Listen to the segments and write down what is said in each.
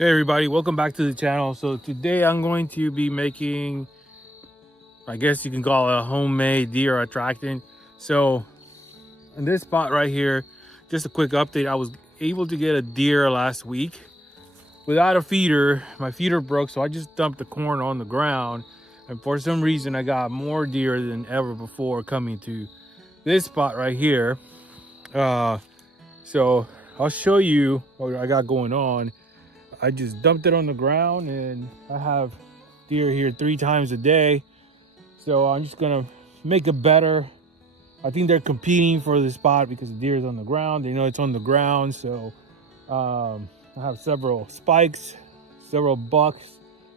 Hey everybody, welcome back to the channel. So today I'm going to be making, I guess you can call it a homemade deer attractant. So in this spot right here, just a quick update, I was able to get a deer last week without a feeder. My feeder broke, so I just dumped the corn on the ground, and for some reason I got more deer than ever before coming to this spot right here. So I'll show you what I got going on. I just dumped it on the ground and I have deer here 3 times a day. So I'm just gonna make it better. I think they're competing for the spot because the deer is on the ground. They know it's on the ground. So I have several spikes, several bucks,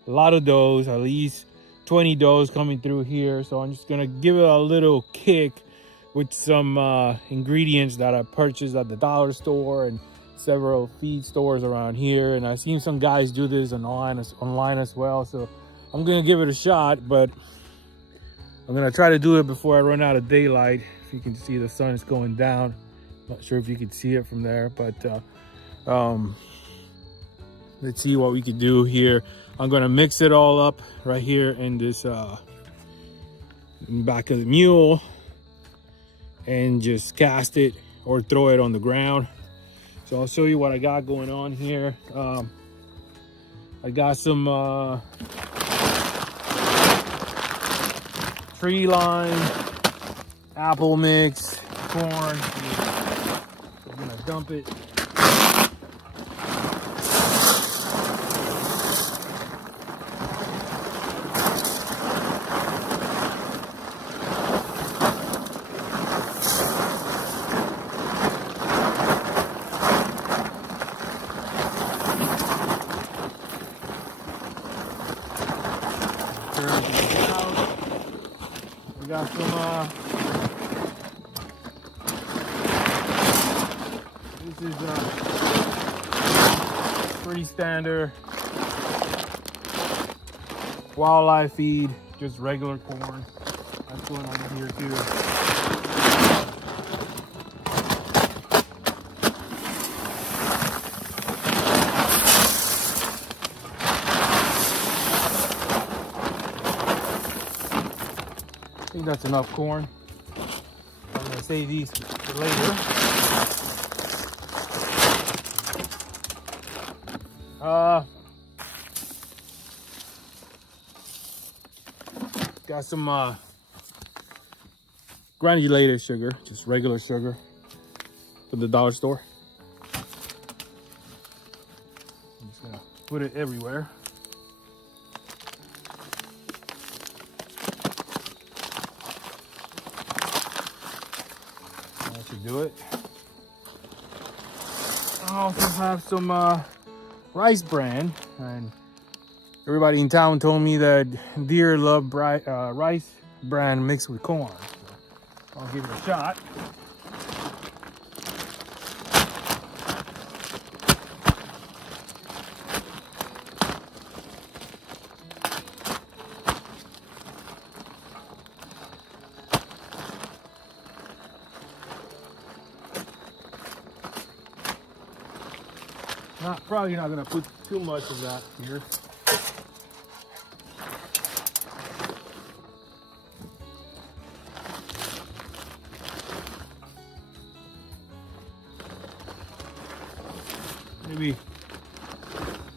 a lot of does, at least 20 does coming through here. So I'm just gonna give it a little kick with some ingredients that I purchased at the dollar store and several feed stores around here, and I've seen some guys do this online as well. So I'm gonna give it a shot, but I'm gonna try to do it before I run out of daylight. If you can see, the sun is going down. Not sure if you can see it from there, but let's see what we can do here. I'm gonna mix it all up right here in this in back of the mule and just cast it or throw it on the ground. So I'll show you what I got going on here. I got some tree line, apple mix, corn. I'm gonna dump it. We got some this is pretty standard wildlife feed, just regular corn. That's going on here too. I think that's enough corn. I'm gonna save these for later. Got some granulated sugar, just regular sugar from the dollar store. I'm just gonna put it everywhere. That should do it. I also have some rice bran, and everybody in town told me that deer love rice bran mixed with corn. So I'll give it a shot. Probably not gonna put too much of that here. Maybe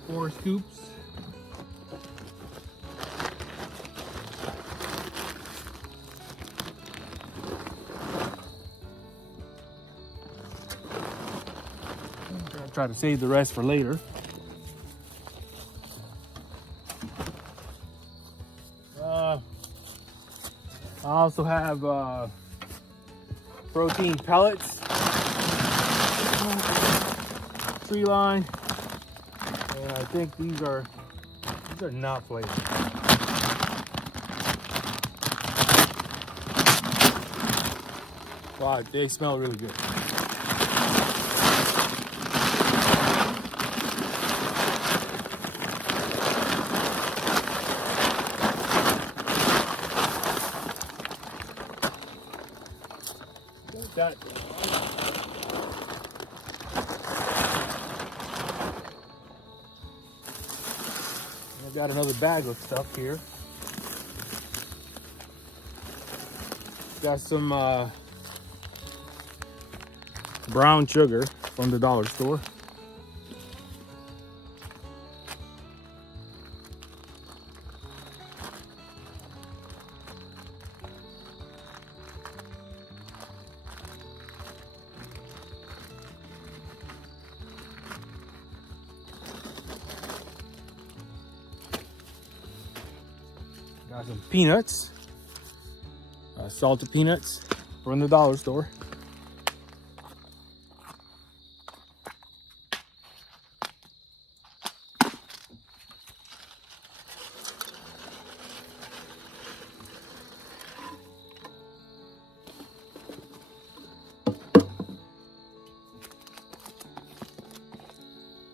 4 scoops. I'll try to save the rest for later. I also have protein pellets, tree line, and I think these are not flavored. Wow, they smell really good. Got that. Got another bag of stuff here. Got some brown sugar from the dollar store. Got some peanuts, salted peanuts from the dollar store.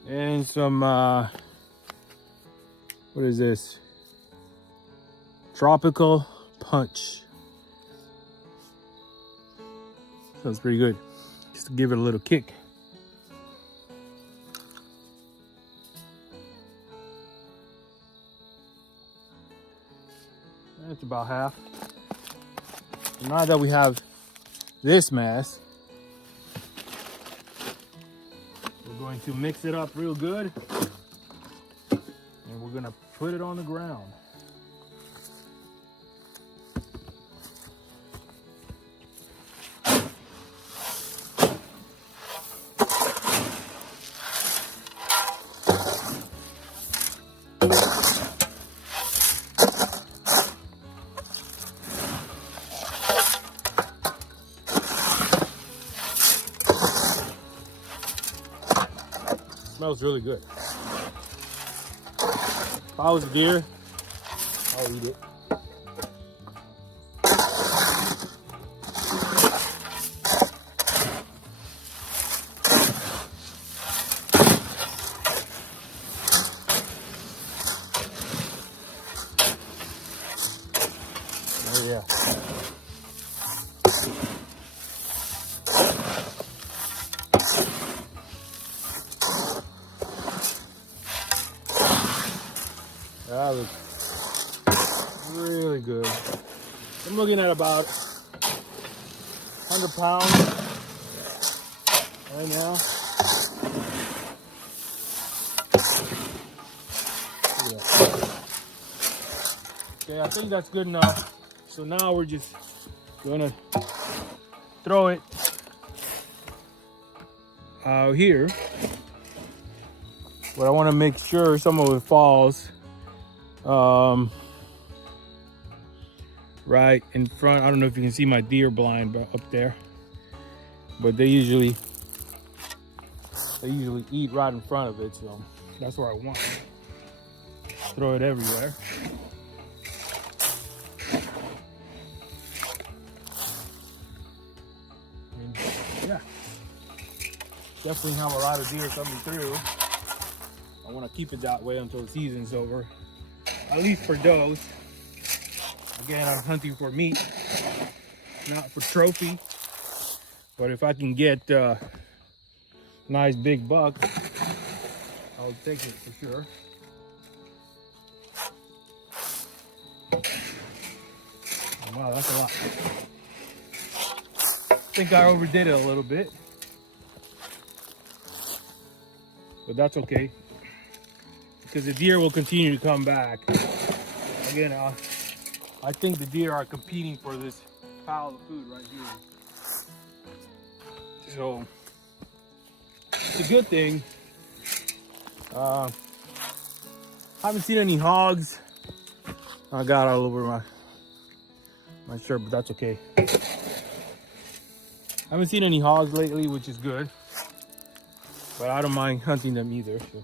And some, what is this? Tropical punch. Sounds pretty good. Just to give it a little kick. That's about half. And now that we have this mess, we're going to mix it up real good. And we're gonna put it on the ground. Smells really good. If I was a deer, I'll eat it. Oh yeah. That looks really good. I'm looking at about 100 pounds right now. Yeah. Okay, I think that's good enough. So now we're just gonna throw it out here. But I want to make sure some of it falls right in front. I don't know if you can see my deer blind up there, but they usually eat right in front of it, so that's where I want it. Throw it everywhere. And yeah, definitely have a lot of deer coming through. I want to keep it that way until the season's over, at least for does. Again, I'm hunting for meat, not for trophy. But if I can get nice big buck, I'll take it for sure. Oh, wow, that's a lot. I think I overdid it a little bit, but that's okay, because the deer will continue to come back. Again, I think the deer are competing for this pile of food right here. So it's a good thing. Haven't seen any hogs. I got all over my shirt, but that's okay. Haven't seen any hogs lately, which is good. But I don't mind hunting them either. So.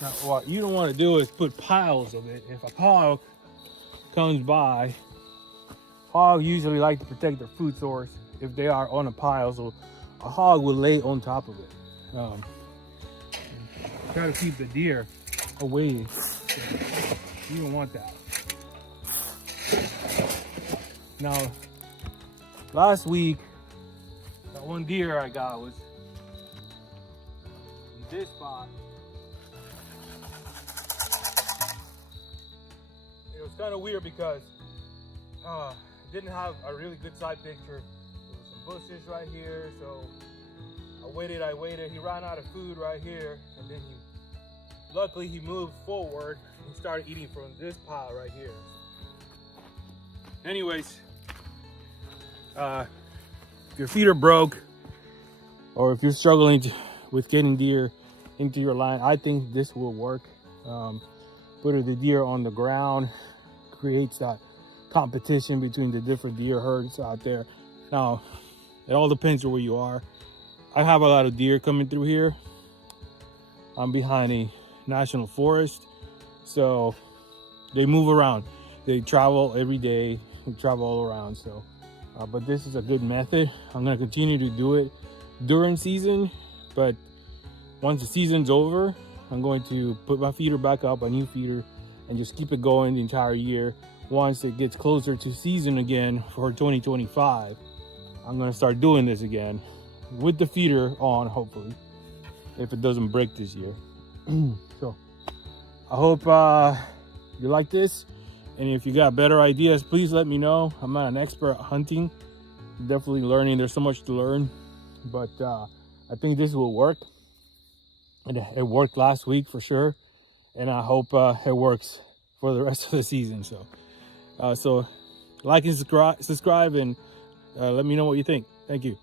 Now, what you don't want to do is put piles of it. If a hog comes by, hogs usually like to protect their food source if they are on a pile, so a hog will lay on top of it. Try to keep the deer away. You don't want that. Now, last week, that one deer I got was in this spot. it was kind of weird because didn't have a really good side picture. There was some bushes right here, so I waited. He ran out of food right here, and then luckily he moved forward and started eating from this pile right here. Anyways, if your feet are broke, or if you're struggling with getting deer into your line, I think this will work. Putting the deer on the ground creates that competition between the different deer herds out there. Now, it all depends on where you are. I have a lot of deer coming through here. I'm behind a national forest, so they move around. They travel every day. They travel all around. So, but this is a good method. I'm gonna continue to do it during season, but once the season's over, I'm going to put my feeder back up, a new feeder, and just keep it going the entire year. Once it gets closer to season again for 2025, I'm gonna start doing this again with the feeder on, hopefully, if it doesn't break this year. So I hope you like this, and if you got better ideas, please let me know. I'm not an expert at hunting, I'm definitely learning. There's so much to learn, but I think this will work. It worked last week for sure, and I hope it works for the rest of the season. So like and subscribe, and let me know what you think. Thank you.